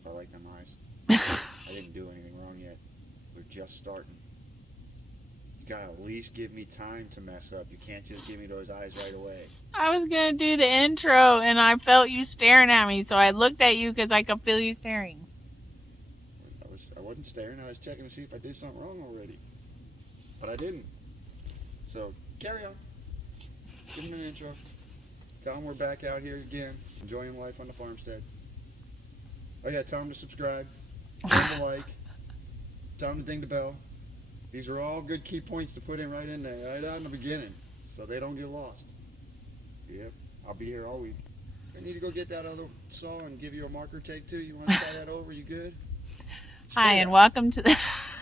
if I like them eyes. I didn't do anything wrong yet. We're just starting. You gotta at least give me time to mess up. You can't just give me those eyes right away. I was going to do the intro, and I felt you staring at me, so I looked at you because I could feel you staring. I wasn't staring. I was checking to see if I did something wrong already. But I didn't. So, carry on. Give him an intro. Tell him we're back out here again, enjoying life on the farmstead. Oh yeah, tell him to subscribe, tell him to like, tell him to ding the bell. These are all good key points to put in right in there, right out in the beginning, so they don't get lost. Yep, I'll be here all week. I need to go get that other saw and give you a marker take too. You want to try that over? You good? Hi, and welcome to the...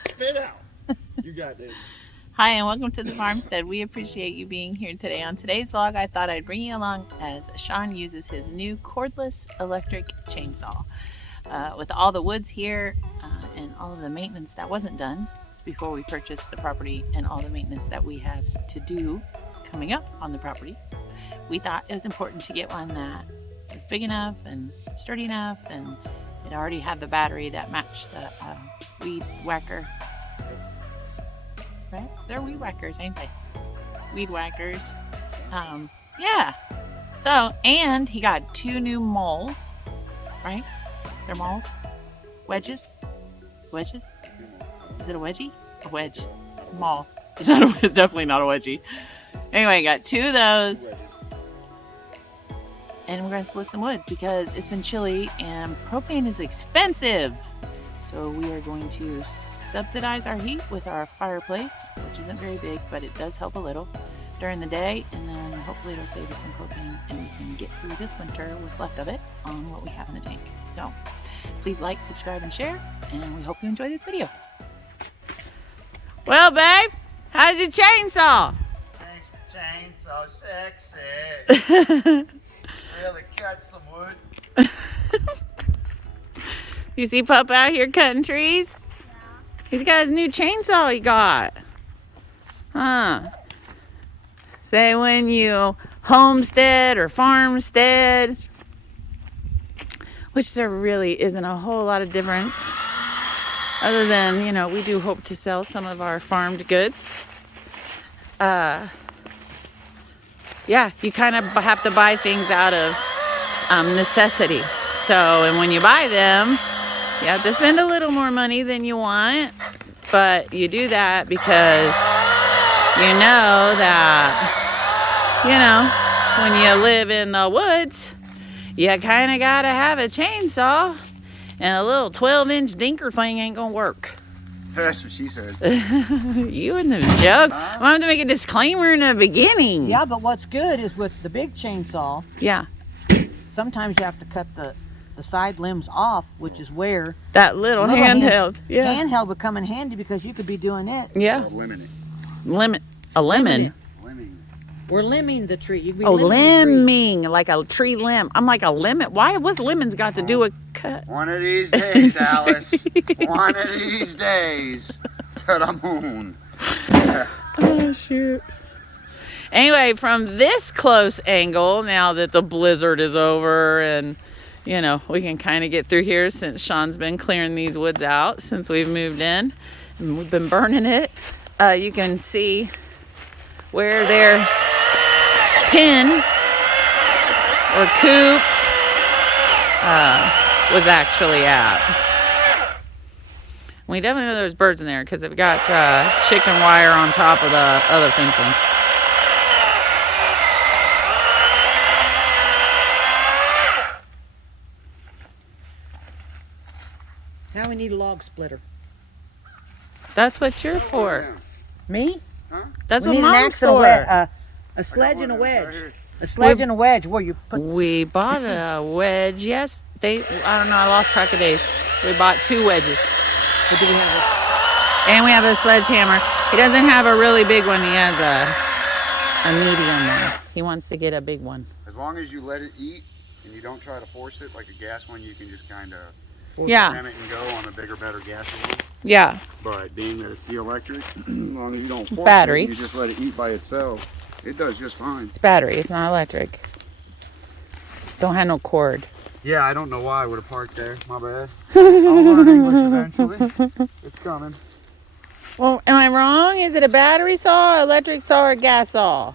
Spit out! You got this. Hi, and welcome to the farmstead. We appreciate you being here today. On today's vlog, I thought I'd bring you along as Sean uses his new cordless electric chainsaw. With all the woods here and all of the maintenance that wasn't done before we purchased the property and all the maintenance that we have to do coming up on the property, we thought it was important to get one that was big enough and sturdy enough, and it already had the battery that matched the weed whacker. Right? They're weed whackers, ain't they? Weed whackers. Yeah. So, and he got 2 new mauls, right? They're mauls? Wedges? Wedges? Is it a wedgie? A wedge. Maul. It's definitely not a wedgie. Anyway, I got 2 of those. And we're going to split some wood because it's been chilly and propane is expensive. So we are going to subsidize our heat with our fireplace, which isn't very big, but it does help a little during the day. And then hopefully it'll save us some propane and we can get through this winter, what's left of it, on what we have in the tank. So please like, subscribe, and share, and we hope you enjoy this video. Well, babe, how's your chainsaw? Thanks for chainsaw, sexy. Really cut some wood. You see Pup out here cutting trees? Yeah. He's got his new chainsaw he got. Huh. Say when you homestead or farmstead, which there really isn't a whole lot of difference. Other than, you know, we do hope to sell some of our farmed goods. Yeah, you kind of have to buy things out of necessity. So, and when you buy them, you have to spend a little more money than you want. But you do that because you know that, you know, when you live in the woods, you kind of got to have a chainsaw. And a little 12-inch dinker thing ain't gonna work. That's what she said. You and the joke. I'm going to make a disclaimer in the beginning. Yeah, but what's good is with the big chainsaw, Yeah. sometimes you have to cut the side limbs off, which is where That little handheld. Yeah. handheld would come in handy because you could be doing it. Yeah. Lemon. Lemon. A lemon. Lemon. We're limbing the tree. You could be Oh, limbing the lemming. Like a tree limb. I'm like a lemon. What's lemons got to do with cut? One of these days, Alice. One of these days. To the moon. Oh, shoot. Anyway, from this close angle, now that the blizzard is over and, you know, we can kind of get through here since Sean's been clearing these woods out since we've moved in. And we've been burning it. You can see where their pen or coop was actually at. We definitely know there's birds in there because they've got chicken wire on top of the other fencing. Now we need a log splitter. That's what you're for. Me? Huh? That's We what need an mom's axe and for. a sledge and a wedge. Right here. A sledge and a wedge where you put... We bought a wedge. Yes, I don't know. I lost track of days. We bought 2 wedges. What do we have? And we have a sledgehammer. He doesn't have a really big one. He has a medium one. He wants to get a big one. As long as you let it eat and you don't try to force it, like a gas one, you can just kind of Yeah. ram it and go on a bigger, better gas one. Yeah. But being that it's the electric, as long as you don't force Battery. it, you just let it eat by itself, it does just fine. It's battery. It's not electric. Don't have no cord. Yeah, I don't know why I would have parked there. My bad. I'll learn English eventually. It's coming. Well, am I wrong? Is it a battery saw, electric saw, or gas saw?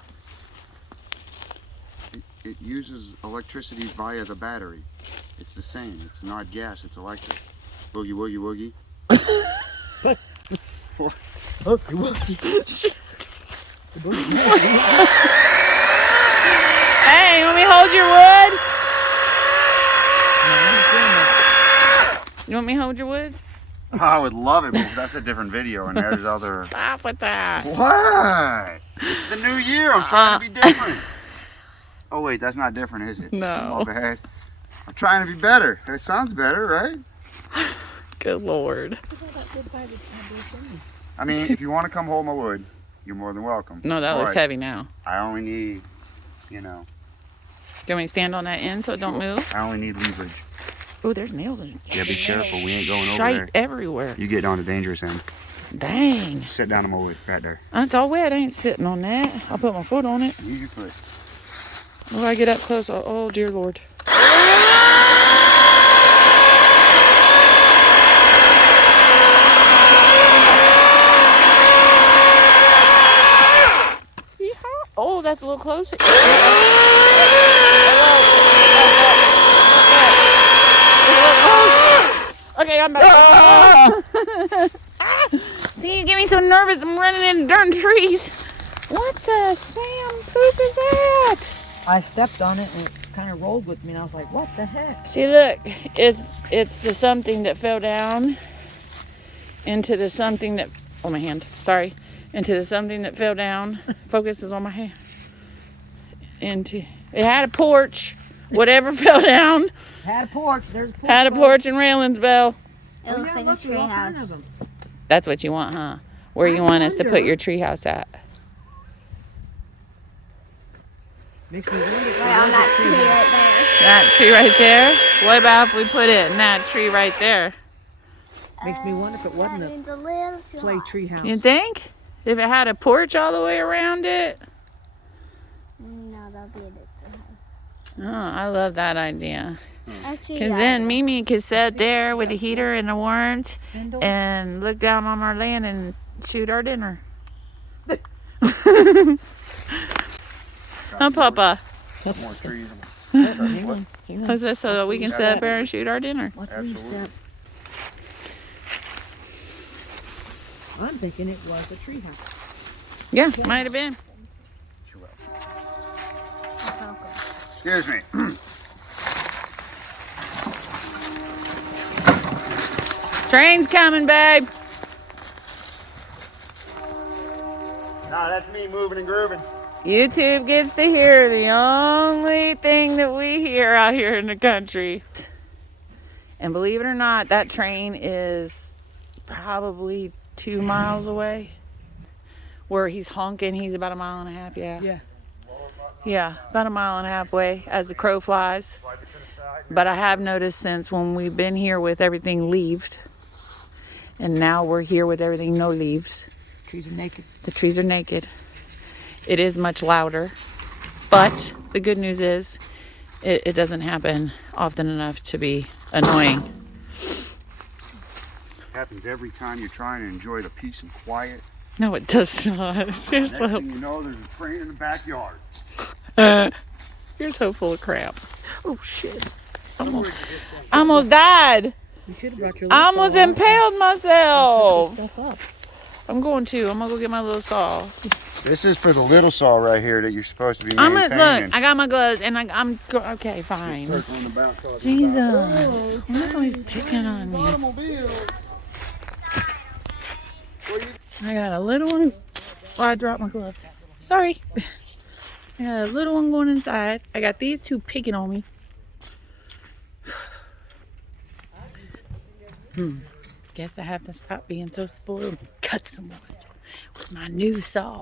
It uses electricity via the battery. It's the same. It's not gas, it's electric. Boogie, woogie, woogie. Hey, you want me to hold your wood? You want me to hold your wood? I would love it, but that's a different video, and there's other... Stop with that. What? It's the new year. I'm trying to be different. Oh, wait, that's not different, is it? No. My bad. I'm trying to be better. It sounds better, right? Good Lord. I mean, if you want to come hold my wood, you're more than welcome. No, that looks heavy now. I only need, you know... Do you want me to stand on that end so it don't move? I only need leverage. Oh, there's nails in it. Yeah, be careful. We ain't going over Straight there. everywhere. You get on the dangerous end. Dang. Sit down on my wood right there. It's all wet. I ain't sitting on that. I'll put my foot on it. Use your foot. When I get up close, oh dear Lord. Oh, that's a little closer. Okay, I'm back. See, you get me so nervous. I'm running into darn trees. What the Sam poop is that? I stepped on it and it kind of rolled with me, and I was like, what the heck? See, look, it's the something that fell down into the something that, oh, my hand, sorry, into the something that fell down. Focus is on my hand. It had a porch, whatever fell down. Had a porch, there's a porch. Had a porch and railings, Belle. It looks like a tree house. That's what you want, huh? Where you want us to put your tree house at? Makes me wonder if Right on that tree right there. That tree right there? What about if we put it in that tree right there? Makes me wonder if it wasn't That a means a little too play hot. tree house. You think? If it had a porch all the way around it? No, that'll be a bit too hot. Oh, I love that idea. Actually, Because yeah. then Mimi could sit there with the heater and the warmth Spindle? and look down on our land and shoot our dinner. Huh, Papa? More trees. How's that so that we can sit up there and shoot our dinner? Watch where you step. I'm thinking it was a tree house. Yeah, might have been. Excuse me. Train's coming, babe. No, that's me moving and grooving. YouTube gets to hear the only thing that we hear out here in the country. And believe it or not, that train is probably 2 miles away. Where he's honking, he's about 1.5 miles, yeah. Yeah. Yeah, about 1.5 miles away as the crow flies. But I have noticed since when we've been here with everything leaved, and now we're here with everything no leaves. Trees are naked. The trees are naked. It is much louder, but the good news is it doesn't happen often enough to be annoying. Happens every time you're trying to enjoy the peace and quiet. No, it does not. You're Next so, thing you know, there's a train in the backyard. you're so full of crap. Oh, shit. I almost died. You should have brought your I almost little impaled myself. stuff up. I'm going to go get my little saw. This is for the little saw right here that you're supposed to be I'm maintaining. gonna look. I got my gloves, and okay, fine. Circling the bounce saw. Jesus, I'm not always picking on me. Automobile. I got a little one. Oh, I dropped my glove. Sorry. I got a little one going inside. I got these two picking on me. Guess I have to stop being so spoiled and cut some wood with my new saw.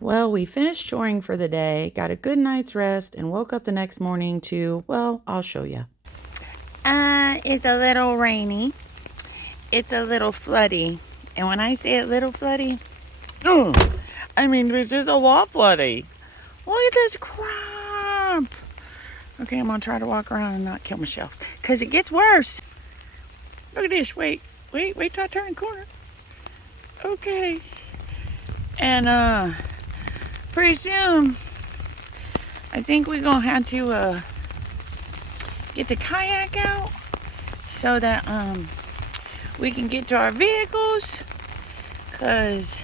Well, we finished shoring for the day, got a good night's rest, and woke up the next morning to, well, I'll show you. It's a little rainy. It's a little floody. And when I say a little floody, I mean, this is a lot floody. Look at this crap. Okay, I'm gonna try to walk around and not kill myself. Cause it gets worse. Look at this, wait till I turn the corner. Okay. And pretty soon, I think we're gonna have to get the kayak out so that we can get to our vehicles. Cause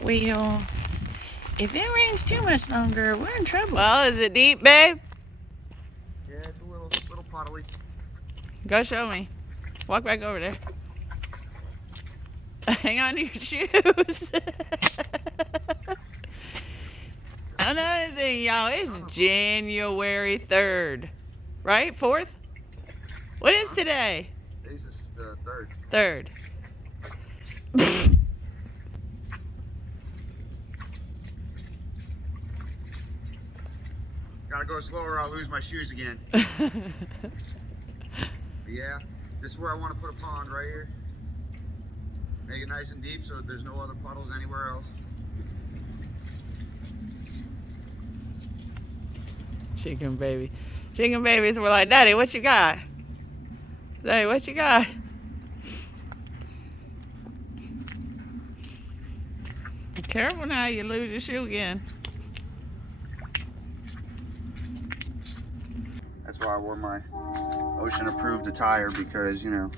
we'll, if it rains too much longer, we're in trouble. Well, is it deep, babe? Yeah, it's a little puddly. Go show me. Walk back over there. Hang on to your shoes. Another thing, y'all, it's January 3rd. Right? 4th? What is today? Today's the 3rd. 3rd. Gotta go slower or I'll lose my shoes again. Yeah, this is where I want to put a pond, right here. Make it nice and deep so that there's no other puddles anywhere else. Chicken baby. Chicken babies were like, Daddy, what you got? Daddy, what you got? Be careful now, you lose your shoe again. That's why I wore my ocean approved attire because, you know,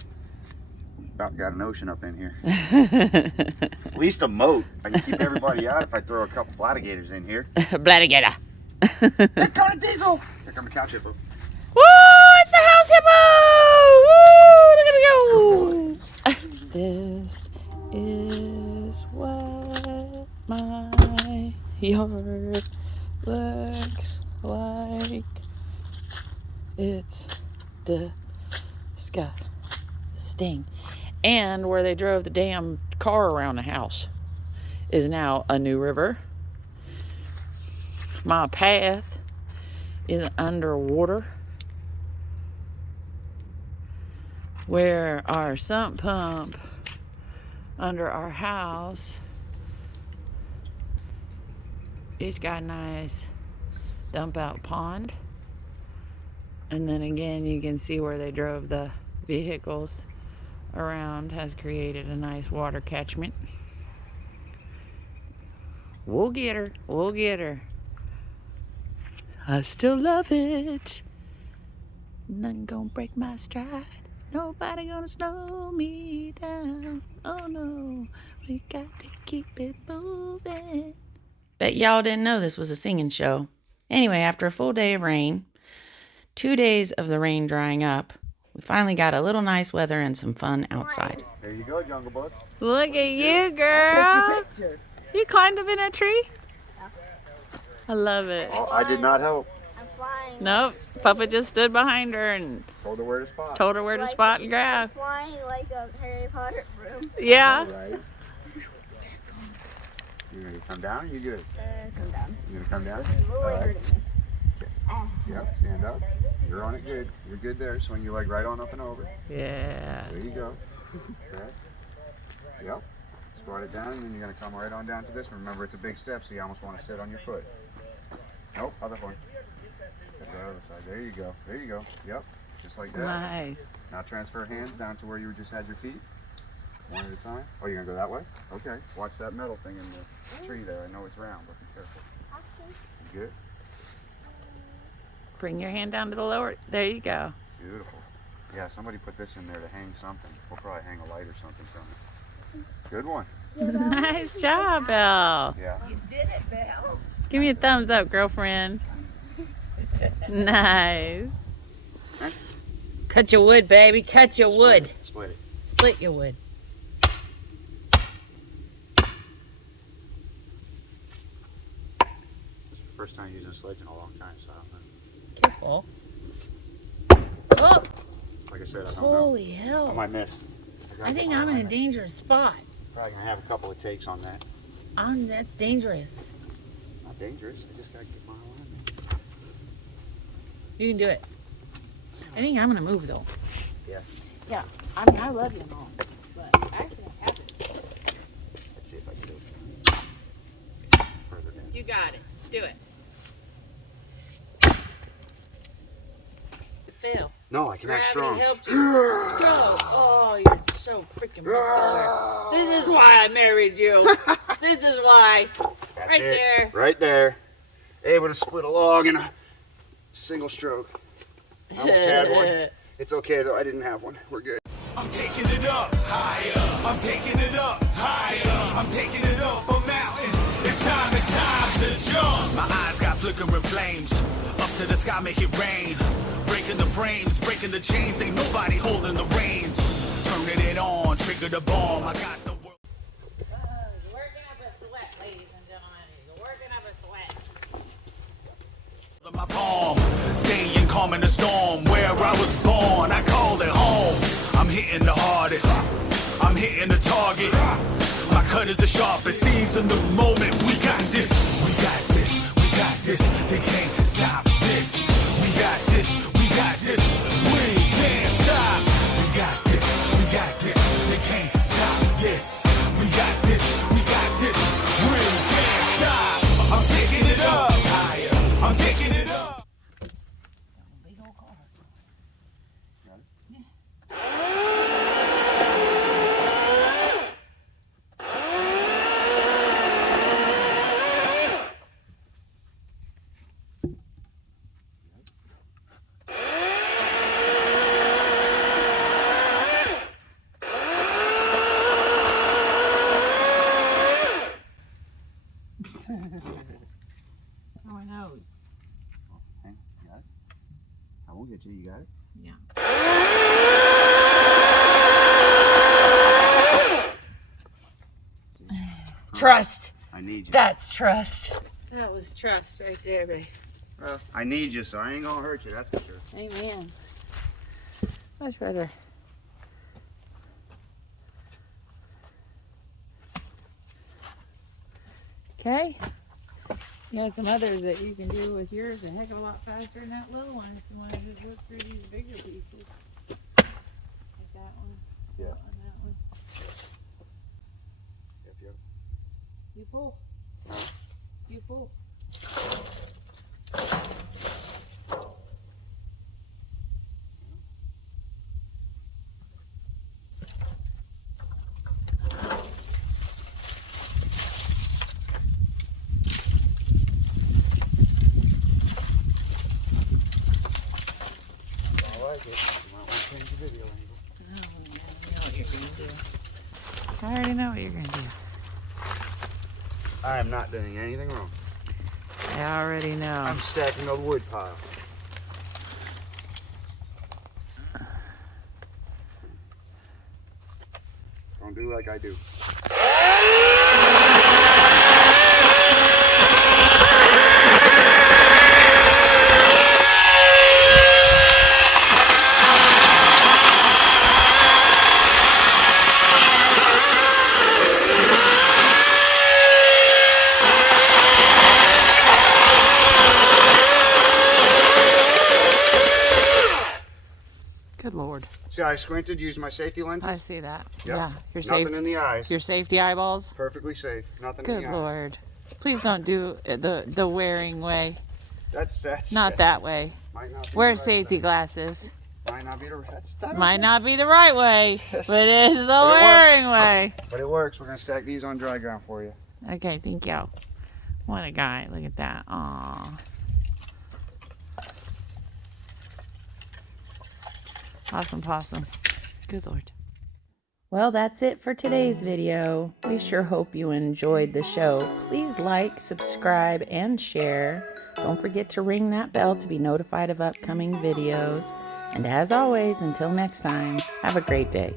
about got an ocean up in here. At least a moat. I can keep everybody out if I throw a couple bladdigators in here. Bladdigator. Here comes the diesel. Here comes the couch hippo. Woo! It's the house hippo! Woo! Look at him go! This is what my yard looks like. It's disgusting. And where they drove the damn car around the house is now a new river. My path is underwater. Where our sump pump under our house, it's got a nice dump out pond. And then again, you can see where they drove the vehicles around has created a nice water catchment. We'll get her. We'll get her. I still love it. Nothing gonna break my stride. Nobody gonna slow me down. Oh no, we got to keep it moving. Bet y'all didn't know this was a singing show. Anyway, after a full day of rain, 2 days of the rain drying up, we finally got a little nice weather and some fun outside. There you go, Jungle Book. Look at you, girl. You climbed up in a tree? I love it. Oh, I did not help. I'm flying. Nope. Papa just stood behind her and Told her where to spot. told her where to spot and grab. Flying like a Harry Potter broom. Yeah. Right. You gonna come down? You good? Come down. You gonna come down? It's really All right. hurting me. Yep, stand up. You're on it good. You're good there. Swing your leg right on up and over. Yeah. There you go. Okay. Yep. Squat it down, and then you're going to come right on down to this. Remember, it's a big step, so you almost want to sit on your foot. Nope, other one. That's the other side. There you go. There you go. Yep. Just like that. Nice. Now transfer hands down to where you just had your feet. One at a time. Oh, you're going to go that way? Okay. Watch that metal thing in the tree there. I know it's round, but be careful. You good? Bring your hand down to the lower. There you go. Beautiful. Yeah, somebody put this in there to hang something. We'll probably hang a light or something from it. Good one. Nice job, Belle. Yeah. Give me a thumbs up, girlfriend. Nice. Cut your wood, baby. Cut your wood. Split it. Split your wood. This is the first time using a sledge in a long time, so I don't know. Careful. Oh, Like I said, I don't know. holy I hell. might miss. I think I'm in a dangerous spot. Probably gonna have a couple of takes on that. That's dangerous. Not dangerous. I just gotta get my alignment. You can do it. I think I'm gonna move though. Yeah. Yeah. I mean, I love you and all, but accident happens. Let's see if I can do it. Further down. You got it. Do it. fail. No, I can act strong. Helped you. Go. Oh, you're so freaking muscular. This is why I married you. This is why. That's Right it. there. Right there. Able to split a log in a single stroke. I almost had one. It's okay though, I didn't have one. We're good. I'm taking it up higher. I'm taking it up higher. I'm taking it up a mountain. It's time to jump. My eyes got flickering flames. Up to the sky, make it rain. Breaking the frames, breaking the chains. Ain't nobody holding the reins. Turning it on, trigger the bomb. I got the world. You're working up a sweat, ladies and gentlemen. You're working up a sweat. My palm, staying calm in the storm. Where I was born, I called it home. I'm hitting the hardest. I'm hitting the target. My cut is the sharpest. Season the moment. We got this. We got this. We got this. They can't stop this. We got this. We got this. We can't stop. We got this. We got this. They can't stop this. We got this. We got this. We can't stop. I'm taking it up higher. I'm taking it up. Big old car. Oh, my nose. Hey, you got it? I won't get you, you got it? Yeah. Trust. I need you. That's trust. That was trust right there, babe. Well, I need you, so I ain't gonna hurt you, that's for sure. Amen. Much better. Okay. You have some others that you can do with yours a heck of a lot faster than that little one if you want to just work through these bigger pieces. Like that one. Yeah. That one. Yep. You pull. Huh? You pull. I like it. You might want to change the video angle. Oh, yeah, I know what you're going to do. I already know what you're going to do. I am not doing anything wrong. I already know. I'm stacking the wood pile. Don't do like I do. Good Lord. See how I squinted, used my safety lenses? I see that. Yep. Yeah. Your Nothing in the eyes. Your safety eyeballs. Perfectly safe. Nothing in Good the eyes. Lord. Please don't do it the wearing way. That's Not that way. Might not be Wear the right safety thing. glasses. Might not be the that Might not be the right way, Yes. but it is the But it wearing works. way. But it works. We're gonna stack these on dry ground for you. Okay, thank you. What a guy. Look at that. Aw. Awesome possum. Good Lord. Well, that's it for today's video. We sure hope you enjoyed the show. Please like, subscribe, and share. Don't forget to ring that bell to be notified of upcoming videos. And as always, until next time, have a great day.